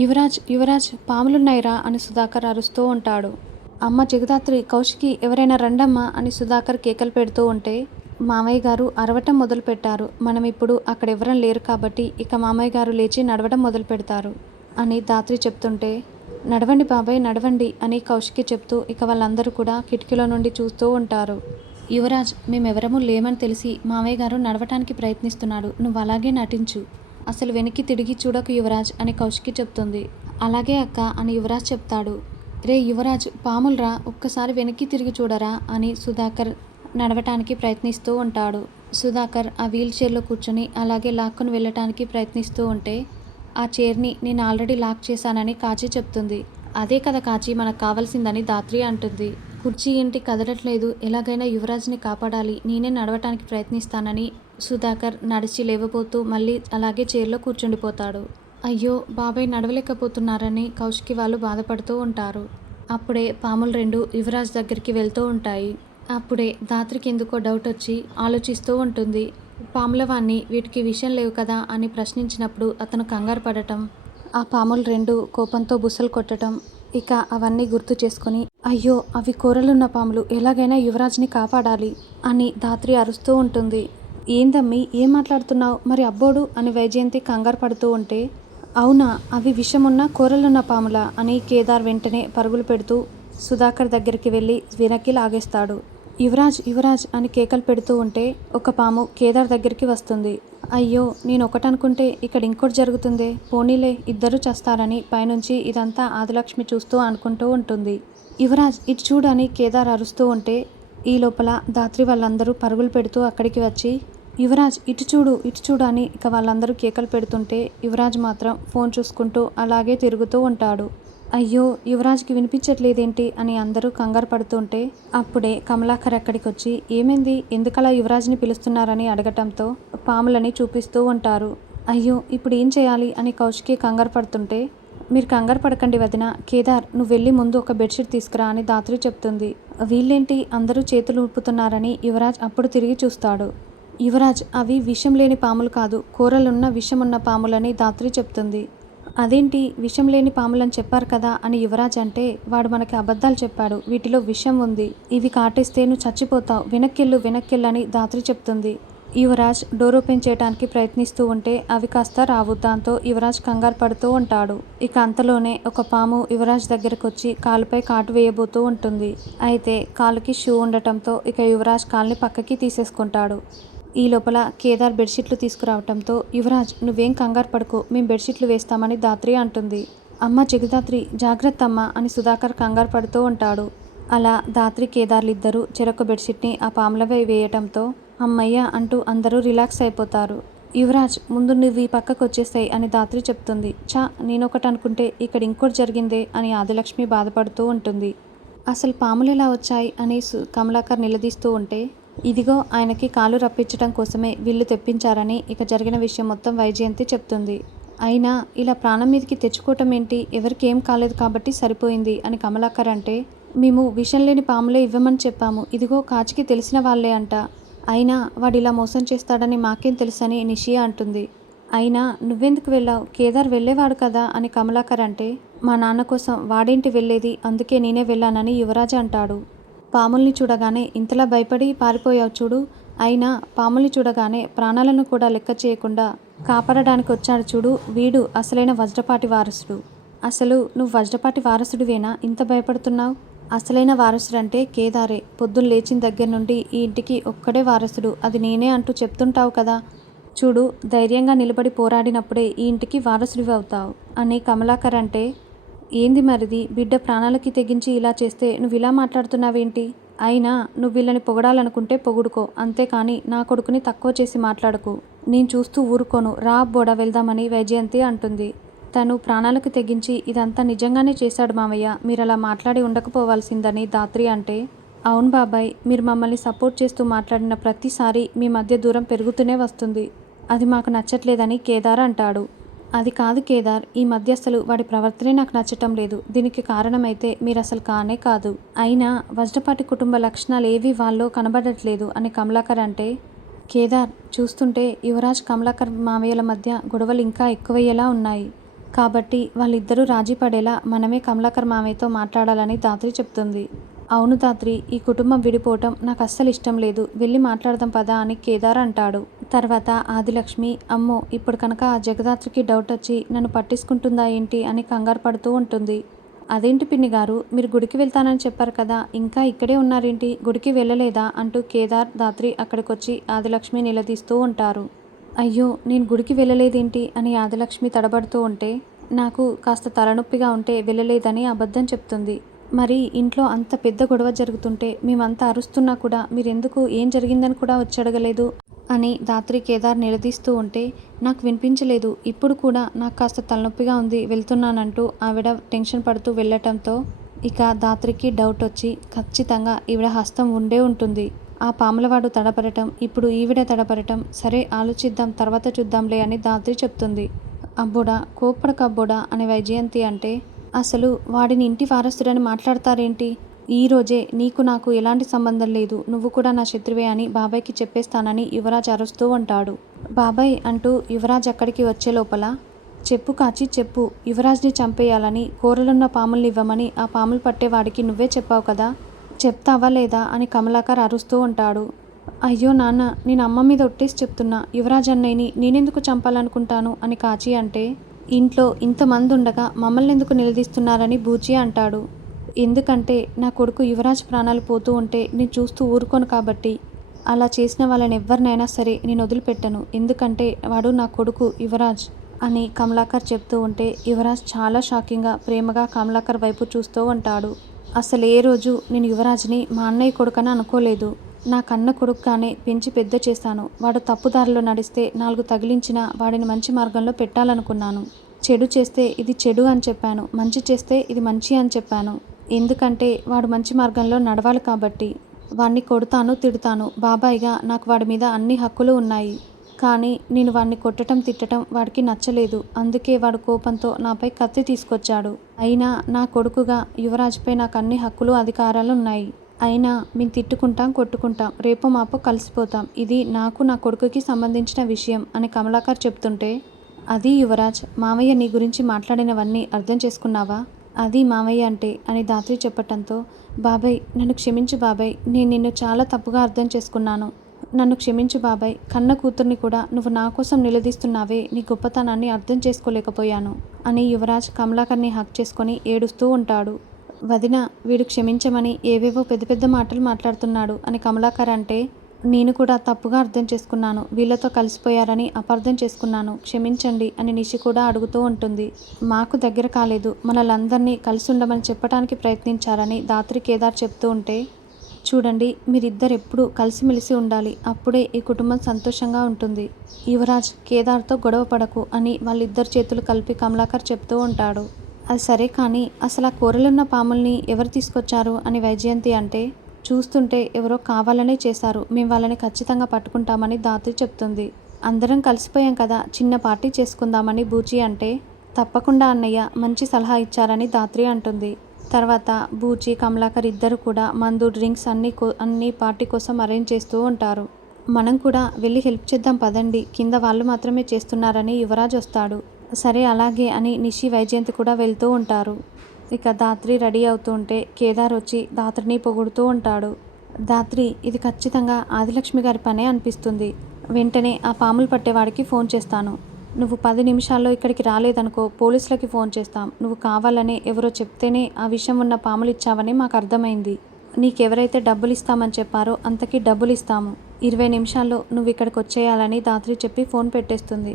యువరాజ్ యువరాజ్ పాములున్నాయిరా అని సుధాకర్ అరుస్తూ ఉంటాడు. అమ్మ జగదాత్రి, కౌశికి, ఎవరైనా రండమ్మా అని సుధాకర్ కేకలు పెడుతూ ఉంటే మామయ్య గారు అరవటం మొదలు పెట్టారు. మనం ఇప్పుడు అక్కడెవరం లేరు కాబట్టి ఇక మామయ్య గారు లేచి నడవడం మొదలు పెడతారు అని ధాత్రి చెప్తుంటే, నడవండి బాబాయ్ నడవండి అని కౌశికి చెప్తూ ఇక వాళ్ళందరూ కూడా కిటికీలో నుండి చూస్తూ ఉంటారు. యువరాజ్, మేమెవరమూ లేమని తెలిసి మామయ్య గారు నడవటానికి ప్రయత్నిస్తున్నాడు. నువ్వు అలాగే నటించు. అసలు వెనక్కి తిరిగి చూడకు యువరాజ్ అని కౌశికి చెప్తుంది. అలాగే అక్క అని యువరాజ్ చెప్తాడు. రే యువరాజ్, పాముల్రా, ఒక్కసారి వెనక్కి తిరిగి చూడరా అని సుధాకర్ నడవటానికి ప్రయత్నిస్తూ ఉంటాడు. సుధాకర్ ఆ వీల్ చైర్లో కూర్చొని అలాగే లాక్కుని వెళ్ళటానికి ప్రయత్నిస్తూ ఉంటే, ఆ చైర్ని నేను ఆల్రెడీ లాక్ చేశానని కాచి చెప్తుంది. అదే కదా కాచి మనకు కావాల్సిందని ధాత్రి అంటుంది. కుర్చీ ఏంటి కదలట్లేదు, ఎలాగైనా యువరాజ్ని కాపాడాలి, నేనే నడవటానికి ప్రయత్నిస్తానని సుధాకర్ నడిచి లేవబోతూ మళ్ళీ అలాగే చైర్లో కూర్చుండిపోతాడు. అయ్యో బాబాయ్ నడవలేకపోతున్నారని కౌశికి వాళ్ళు బాధపడుతూ ఉంటారు. అప్పుడే పాములు రెండు యువరాజ్ దగ్గరికి వెళ్తూ ఉంటాయి. అప్పుడే ధాత్రికి ఎందుకో డౌట్ వచ్చి ఆలోచిస్తూ ఉంటుంది. పాములవాణ్ణి వీటికి విషయం లేవు కదా అని ప్రశ్నించినప్పుడు అతను కంగారు పడటం, ఆ పాములు రెండు కోపంతో బుసలు కొట్టడం, ఇక అవన్నీ గుర్తు చేసుకొని అయ్యో అవి కూరలున్న పాములు, ఎలాగైనా యువరాజ్ని కాపాడాలి అని ధాత్రి అరుస్తూ ఉంటుంది. ఏందమ్మి ఏం మాట్లాడుతున్నావు, మరి అబ్బోడు అని వైజయంతి కంగారు పడుతూ ఉంటే, అవునా అవి విషమున్న కూరలున్న పాములా అని కేదార్ వెంటనే పరుగులు పెడుతూ సుధాకర్ దగ్గరికి వెళ్ళి వెనక్కి లాగేస్తాడు. యువరాజ్ యువరాజ్ అని కేకలు పెడుతూ ఉంటే ఒక పాము కేదార్ దగ్గరికి వస్తుంది. అయ్యో నేను ఒకటనుకుంటే ఇక్కడ ఇంకోటి జరుగుతుందే, పోనీలే ఇద్దరు చేస్తారని పైనుంచి ఇదంతా ఆదిలక్ష్మి చూస్తూ అనుకుంటూ ఉంటుంది. యువరాజ్ ఇటు చూడు అని కేదార్ అరుస్తూ ఉంటే ఈ లోపల ధాత్రి వాళ్ళందరూ పరుగులు పెడుతూ అక్కడికి వచ్చి, యువరాజ్ ఇటు చూడు అని ఇక వాళ్ళందరూ కేకలు పెడుతుంటే యువరాజ్ మాత్రం ఫోన్ చూసుకుంటూ అలాగే తిరుగుతూ ఉంటాడు. అయ్యో యువరాజ్కి వినిపించట్లేదేంటి అని అందరూ కంగారు పడుతుంటే అప్పుడే కమలాకర్ అక్కడికి వచ్చి ఏమైంది, ఎందుకలా యువరాజ్ని పిలుస్తున్నారని అడగటంతో పాములని చూపిస్తూ ఉంటారు. అయ్యో ఇప్పుడు ఏం చేయాలి అని కౌశికి కంగారు పడుతుంటే, మీరు కంగారు పడకండి వదిన, కేదార్ నువ్వు వెళ్ళి ముందు ఒక బెడ్షీట్ తీసుకురా అని ధాత్రి చెప్తుంది. వీళ్ళేంటి అందరూ చేతులు ఊపుతున్నారని యువరాజ్ అప్పుడు తిరిగి చూస్తాడు. యువరాజ్ అవి విషం లేని పాములు కాదు, కూరలున్న విషమున్న పాములని ధాత్రి చెప్తుంది. అదేంటి విషం లేని పాములని చెప్పారు కదా అని యువరాజ్ అంటే, వాడు మనకి అబద్ధాలు చెప్పాడు, వీటిలో విషం ఉంది, ఇవి కాటేస్తే నువ్వు చచ్చిపోతావు, వెనక్కెళ్ళని ధాత్రి చెప్తుంది. యువరాజ్ డోర్ ఓపెన్ చేయడానికి ప్రయత్నిస్తూ ఉంటే అవి కాస్త రావు. దాంతో యువరాజ్ కంగారు పడుతూ ఉంటాడు. ఇక అంతలోనే ఒక పాము యువరాజ్ దగ్గరకు వచ్చి కాలుపై కాటు వేయబోతూ ఉంటుంది. అయితే కాలుకి షూ ఉండటంతో ఇక యువరాజ్ కాలుని పక్కకి తీసేసుకుంటాడు. ఈ లోపల కేదార్ బెడ్షీట్లు తీసుకురావటంతో, యువరాజ్ నువ్వేం కంగారు పడుకో, మేము బెడ్షీట్లు వేస్తామని ధాత్రి అంటుంది. అమ్మ జగదాత్రి జాగ్రత్త అమ్మ అని సుధాకర్ కంగారు పడుతూ ఉంటాడు. అలా ధాత్రి కేదార్లిద్దరూ చెరొక బెడ్షీట్ని ఆ పాములపై వేయటంతో అమ్మయ్య అంటూ అందరూ రిలాక్స్ అయిపోతారు. యువరాజ్ ముందు నువ్వు ఈ పక్కకు వచ్చేసాయి అని ధాత్రి చెప్తుంది. చా నేనొకటి అనుకుంటే ఇక్కడ ఇంకోటి జరిగిందే అని ఆదిలక్ష్మి బాధపడుతూ ఉంటుంది. అసలు పాములు ఎలా వచ్చాయి అని కమలాకర్ నిలదీస్తూ ఉంటే, ఇదిగో ఆయనకి కాలు రప్పించడం కోసమే వీళ్ళు తెప్పించారని ఇక జరిగిన విషయం మొత్తం వైజయంతి చెప్తుంది. అయినా ఇలా ప్రాణం మీదకి తెచ్చుకోవటం ఏంటి, ఎవరికి ఏం కాలేదు కాబట్టి సరిపోయింది అని కమలాకర్ అంటే, మేము విషం లేని పాములే ఇవ్వమని చెప్పాము, ఇదిగో కాచికి తెలిసిన వాళ్ళే అంట, అయినా వాడు ఇలా మోసం చేస్తాడని మాకేం తెలుసని నిషియా అంటుంది. అయినా నువ్వెందుకు వెళ్ళావు, కేదార్ వెళ్ళేవాడు కదా అని కమలాకర్ అంటే, మా నాన్న కోసం వాడేంటి వెళ్ళేది, అందుకే నేనే వెళ్ళానని యువరాజ్ అంటాడు. పాముల్ని చూడగానే ఇంతలా భయపడి పారిపోయావు చూడు, అయినా పాముల్ని చూడగానే ప్రాణాలను కూడా లెక్క చేయకుండా కాపాడడానికి వచ్చాడు చూడు, వీడు అసలైన వజ్రపాటి వారసుడు. అసలు నువ్వు వజ్రపాటి వారసుడివేనా ఇంత భయపడుతున్నావు? అసలైన వారసుడంటే కేదారే, పొద్దున్న లేచిన దగ్గర నుండి ఈ ఇంటికి ఒక్కడే వారసుడు, అది నేనే అంటూ చెప్తుంటావు కదా, చూడు ధైర్యంగా నిలబడి పోరాడినప్పుడే ఈ ఇంటికి వారసుడివి అవుతావు అని కమలాకర్ అంటే, ఏంది మరిది, బిడ్డ ప్రాణాలకి తెగించి ఇలా చేస్తే నువ్వు ఇలా మాట్లాడుతున్నావేంటి, అయినా నువ్వు వీళ్ళని పొగడాలనుకుంటే పొగుడుకో, అంతేకాని నా కొడుకుని తక్కువ చేసి మాట్లాడకు, నేను చూస్తూ ఊరుకోను, రా బోడ వెళ్దామని వైజయంతి అంటుంది. తను ప్రాణాలకు తెగించి ఇదంతా నిజంగానే చేశాడు మామయ్య, మీరు అలా మాట్లాడి ఉండకపోవాల్సిందని ధాత్రి అంటే, అవును బాబాయ్, మీరు మమ్మల్ని సపోర్ట్ చేస్తూ మాట్లాడిన ప్రతిసారి మీ మధ్య దూరం పెరుగుతూనే వస్తుంది, అది మాకు నచ్చట్లేదని కేదార్ అంటాడు. అది కాదు కేదార్, ఈ మధ్య అసలు వాడి ప్రవర్తనే నాకు నచ్చటం లేదు, దీనికి కారణమైతే మీరు అసలు కానే కాదు, అయినా వజ్రపాటి కుటుంబ లక్షణాలు ఏవి వాళ్ళలో కనబడట్లేదు అని కమలాకర్ అంటే, కేదార్ చూస్తుంటే యువరాజ్ కమలాకర్ మామయ్యల మధ్య గొడవలు ఇంకా ఎక్కువయ్యేలా ఉన్నాయి, కాబట్టి వాళ్ళిద్దరూ రాజీ పడేలా మనమే కమలాకర్ మామయ్యతో మాట్లాడాలని ధాత్రి చెప్తుంది. అవును ధాత్రి, ఈ కుటుంబం విడిపోవటం నాకు అస్సలు ఇష్టం లేదు, వెళ్ళి మాట్లాడదాం పదా అని కేదార్ అంటాడు. తర్వాత ఆదిలక్ష్మి, అమ్మో ఇప్పుడు కనుక ఆ జగదాత్రికి డౌట్ వచ్చి నన్ను పట్టించుకుంటుందా ఏంటి అని కంగారు పడుతూ ఉంటుంది. అదేంటి పిన్ని గారు, మీరు గుడికి వెళ్తానని చెప్పారు కదా, ఇంకా ఇక్కడే ఉన్నారేంటి, గుడికి వెళ్ళలేదా అంటూ కేదార్ ధాత్రి అక్కడికొచ్చి ఆదిలక్ష్మి నిలదీస్తూ ఉంటారు. అయ్యో నేను గుడికి వెళ్ళలేదేంటి అని ఆదిలక్ష్మి తడబడుతూ ఉంటే, నాకు కాస్త తలనొప్పిగా ఉంటే వెళ్ళలేదని అబద్ధం చెప్తుంది. మరి ఇంట్లో అంత పెద్ద గొడవ జరుగుతుంటే మేమంతా అరుస్తున్నా కూడా మీరెందుకు ఏం జరిగిందని కూడా వచ్చి అడగలేదు అని ధాత్రి కేదార్ నిలదీస్తూ ఉంటే, నాకు వినిపించలేదు, ఇప్పుడు కూడా నాకు కాస్త తలనొప్పిగా ఉంది వెళ్తున్నానంటూ ఆవిడ టెన్షన్ పడుతూ వెళ్ళటంతో ఇక ధాత్రికి డౌట్ వచ్చి ఖచ్చితంగా ఈవిడ హస్తం ఉండే ఉంటుంది. ఆ పాములవాడు తడపడటం, ఇప్పుడు ఈవిడ తడపడటం, సరే ఆలోచిద్దాం తర్వాత చూద్దాంలే అని ధాత్రి చెప్తుంది. అబ్బోడా కోప్పడకబ్బోడా అని వైజయంతి అంటే, అసలు వాడిని ఇంటి వారసుడని మాట్లాడతారేంటి, ఈరోజే నీకు నాకు ఎలాంటి సంబంధం లేదు, నువ్వు కూడా నా శత్రువే అని బాబాయ్కి చెప్పేస్తానని యువరాజ్ అరుస్తూ ఉంటాడు. బాబాయ్ అంటూ యువరాజ్ అక్కడికి వచ్చే లోపల, చెప్పు కాచి చెప్పు, యువరాజ్ని చంపేయాలని కూరలున్న పాముల్ని ఇవ్వమని ఆ పాములు పట్టేవాడికి నువ్వే చెప్పావు కదా, చెప్తావా లేదా అని కమలాకర్ అరుస్తూ ఉంటాడు. అయ్యో నాన్న, నేను అమ్మ మీద ఒట్టేసి చెప్తున్నా, యువరాజ్ అన్నయ్యని నేనెందుకు చంపాలనుకుంటాను అని కాచి అంటే, ఇంట్లో ఇంతమంది ఉండగా మమ్మల్ని ఎందుకు నిలదీస్తున్నారని బూచి అంటాడు. ఎందుకంటే నా కొడుకు యువరాజ్ ప్రాణాలు పోతూ ఉంటే నేను చూస్తూ ఊరుకోను కాబట్టి. అలా చేసిన వాళ్ళని ఎవరినైనా సరే నేను వదిలిపెట్టను, ఎందుకంటే వాడు నా కొడుకు యువరాజ్ అని కమలాకర్ చెప్తూ ఉంటే యువరాజ్ చాలా షాకింగ్గా ప్రేమగా కమలాకర్ వైపు చూస్తూ ఉంటాడు. అసలు ఏ రోజు నేను యువరాజ్ని మా అన్నయ్య కొడుకని అనుకోలేదు, నా కన్న కొడుకుగానే పెంచి పెద్ద చేశాను. వాడు తప్పుదారిలో నడిస్తే 4 తగిలించినా వాడిని మంచి మార్గంలో పెట్టాలనుకున్నాను. చెడు చేస్తే ఇది చెడు అని చెప్పాను, మంచి చేస్తే ఇది మంచి అని చెప్పాను. ఎందుకంటే వాడు మంచి మార్గంలో నడవాలి కాబట్టి. వాణ్ణి కొడతాను తిడతాను, బాబాయిగా నాకు వాడి మీద అన్ని హక్కులు ఉన్నాయి. కానీ నేను వాడిని కొట్టడం తిట్టడం వాడికి నచ్చలేదు, అందుకే వాడు కోపంతో నాపై కత్తి తీసుకొచ్చాడు. అయినా నా కొడుకుగా యువరాజ్పై నాకు అన్ని హక్కులు అధికారాలు ఉన్నాయి. అయినా మేము తిట్టుకుంటాం కొట్టుకుంటాం, రేపో మాపో కలిసిపోతాం, ఇది నాకు నా కొడుకుకి సంబంధించిన విషయం అని కమలాకర్ చెప్తుంటే, అది యువరాజ్, మామయ్య నీ గురించి మాట్లాడినవన్నీ అర్థం చేసుకున్నావా, అది మామయ్య అంటే అని ధాత్రి చెప్పటంతో, బాబాయ్ నన్ను క్షమించు బాబాయ్, నేను నిన్ను చాలా తప్పుగా అర్థం చేసుకున్నాను, నన్ను క్షమించు బాబాయ్, కన్న కూతుర్ని కూడా నువ్వు నా కోసం నిలదీస్తున్నావే, నీ గొప్పతనాన్ని అర్థం చేసుకోలేకపోయాను అని యువరాజ్ కమలాకర్ని హక్ చేసుకొని ఏడుస్తూ ఉంటాడు. వదిన, వీడు క్షమించమని ఏవేవో పెద్ద పెద్ద మాటలు మాట్లాడుతున్నాడు అని కమలాకర్ అంటే, నేను కూడా తప్పుగా అర్థం చేసుకున్నాను, వీళ్ళతో కలిసిపోయారని అపార్థం చేసుకున్నాను, క్షమించండి అని నిషి కూడా అడుగుతూ ఉంటుంది. మాకు దగ్గర కాలేదు, మనలందరినీ కలిసి ఉండమని చెప్పడానికి ప్రయత్నించారని ధాత్రి కేదార్ చెప్తూ ఉంటే, చూడండి మీరిద్దరు ఎప్పుడూ కలిసిమెలిసి ఉండాలి, అప్పుడే ఈ కుటుంబం సంతోషంగా ఉంటుంది. యువరాజ్ కేదార్తో గొడవ పడకు అని వాళ్ళిద్దరు చేతులు కలిపి కమలాకర్ చెప్తూ ఉంటాడు. అది సరే కానీ అసలు ఆ కూరలున్న పాముల్ని ఎవరు తీసుకొచ్చారు అని వైజయంతి అంటే, చూస్తుంటే ఎవరో కావాలనే చేశారు, మేము వాళ్ళని ఖచ్చితంగా పట్టుకుంటామని ధాత్రి చెప్తుంది. అందరం కలిసిపోయాం కదా, చిన్న పార్టీ చేసుకుందామని బూచి అంటే, తప్పకుండా అన్నయ్య, మంచి సలహా ఇచ్చారని ధాత్రి అంటుంది. తర్వాత బూచి కమలాకర్ ఇద్దరు కూడా మందు డ్రింక్స్ అన్నీ పార్టీ కోసం అరేంజ్ చేస్తూ ఉంటారు. మనం కూడా వెళ్ళి హెల్ప్ చేద్దాం పదండి, కింద వాళ్ళు మాత్రమే చేస్తున్నారని యువరాజ్ వస్తాడు. సరే అలాగే అని నిషి వైజయంతి కూడా వెళ్తూ ఉంటారు. ఇక ధాత్రి రెడీ అవుతూ ఉంటే కేదార్ వచ్చి ధాత్రిని పొగుడుతూ ఉంటాడు. ధాత్రి, ఇది ఖచ్చితంగా ఆదిలక్ష్మి గారి పనే అనిపిస్తుంది, వెంటనే ఆ పాములు పట్టేవాడికి ఫోన్ చేస్తాను, నువ్వు 10 నిమిషాల్లో ఇక్కడికి రాలేదనుకో పోలీసులకి ఫోన్ చేస్తాం, నువ్వు కావాలనే ఎవరో చెప్తేనే ఆ విషం ఉన్న పాములు ఇచ్చావని మాకు అర్థమైంది, నీకెవరైతే డబ్బులు ఇస్తామని చెప్పారో అంతకీ డబ్బులు ఇస్తాము, 20 నిమిషాల్లో నువ్వు ఇక్కడికి వచ్చేయాలని ధాత్రి చెప్పి ఫోన్ పెట్టేస్తుంది.